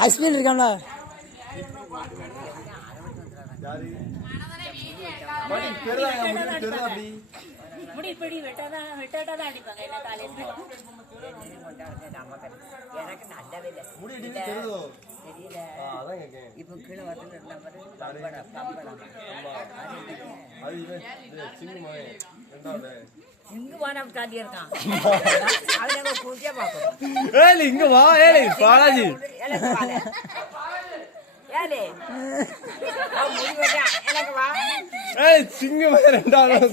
அஸ்வின் இருக்கான்ல முடிப்படி வெட்டாதான் அடிப்பாங்க என்ன காலேஜ் எனக்கு நல்லவே இல்லை இப்ப கீழே வந்து இங்கு வானம் தாண்டி இருக்கான் அவங்க கூட்டியா பாக்கணும் இங்க வா பாலாஜி சிங்கமா ரெண்டாவது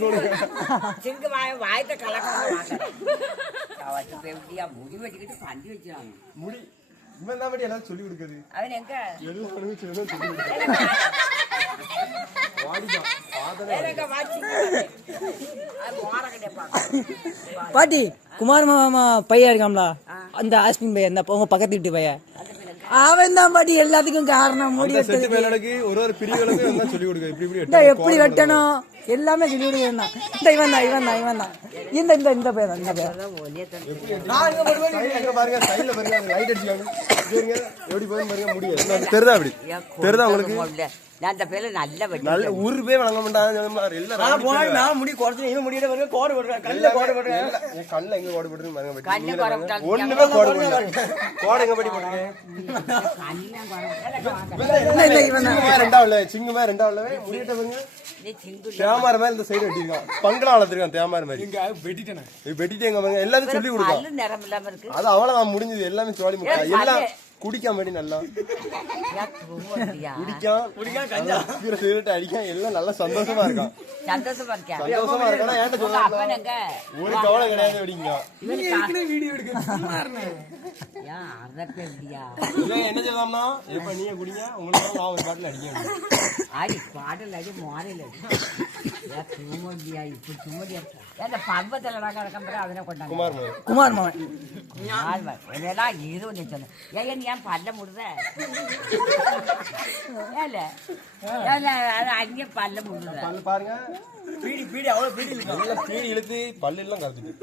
சிங்கமாய வாயத்தை கலக்க முடி வச்சுக்கிட்டு பண்டி வச்சாங்க முடி இவன் தான் படி எல்லாம் சொல்லி கொடுக்குது அவன் எங்க பாட்டி குமார் மாமா பையன் இருக்காம்ல அந்த ஆஸ்பின் பையன் அந்த உங்க பக்கத்து வீட்டு பையன் அவன் தான் பாட்டி எல்லாத்துக்கும் காரணம் முடி ஒரு பிரிவுகளுக்கு சொல்லி கொடுக்க எப்படி வெட்டணும் எல்லாமே சொல்லி கொடுக்க இந்த இவன் தான் இந்த பையன் இந்த பையன் பாருங்க சைடுல பாருங்க லைட் அடிச்சாங்க எப்படி போய் பாருங்க முடியாது தெரிதா அப்படி தெரிதா உங்களுக்கு அந்த பேர்ல நல்ல ஒரு பேர் வழங்க மாட்டாங்க நான் முடி குறைச்சு இவன் முடியல பாருங்க கோடு போடுறேன் கல்ல கோடு போடுறேன் என் கல்ல எங்க கோடு போடுறேன் பாருங்க ஒண்ணுமே கோடு போடுங்க கோடு எங்க படி போடுங்க ரெண்டாவது சிங்கமா ரெண்டாவது முடியிட்ட பாருங்க தேமார மாதிரி இந்த சைடு வெட்டிருக்கான் பங்களா வளர்த்திருக்கான் தேமார மாதிரி வெட்டிட்டேங்க பாருங்க எல்லாரும் சொல்லி கொடுக்கும் அது அவ்வளவுதான் முடிஞ்சது எல்லாமே சோழி முட்டா எல்லாம் குடிக்காம வேண்டி நல்லா அடிக்கான் எல்லாம் நல்லா சந்தோஷமா இருக்கான் ஒரு கவலை கிடையாது வெடிங்க என்ன சொல்லலாம்னா இப்ப நீங்க குடிங்க உங்களுக்கு நான் ஒரு பாட்டில் குமார் ஏன் பல்ல முடுத அங்கே பல்ல முடுத பாருங்க பீடி அவ்வளவு பீடி இழுத்து பல்லு எல்லாம் கறந்துட்டு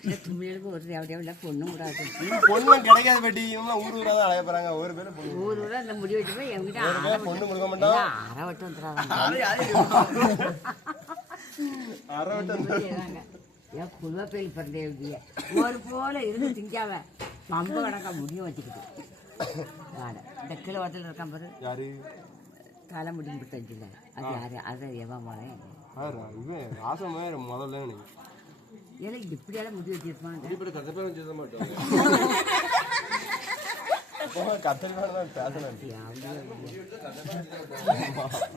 இந்த துணிகளுக்கு ஒரு தேவையில்ல பொண்ணும் கூடாது பொண்ணும் கிடைக்காது பட்டி ஊர் ஊரா தான் அழைய போறாங்க ஒரு பேரு ஊர் ஊரா இந்த முடி வச்சு போய் எங்கிட்ட பொண்ணு முழுக்க மாட்டான் அரை வட்டம் வந்துடுறாங்க அரை வட்டம் ஏன் குலப்பேல் பிறந்தே ஒரு போல இருந்து திங்காவ பம்பு கணக்கா முடியும் வச்சுக்கிட்டு இந்த கிலோவத்தில் இருக்கான் பாரு யாரு தலை முடியும் விட்டஞ்சில்ல அது யாரு அதை எவன் போனேன் இவன் ஆசை முதல்ல ஏன்னா இப்படியெல்லாம் முடி வச்சிருப்பாங்க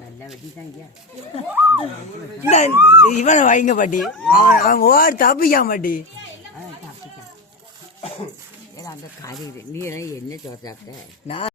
நல்லா வெட்டிட்டாங்க இவனை வைங்க பாட்டி அவன் ஓர் தப்பிக்கான் பாட்டி அந்த காரியம் நீ என்ன சோறு சாப்பிட்ட நான்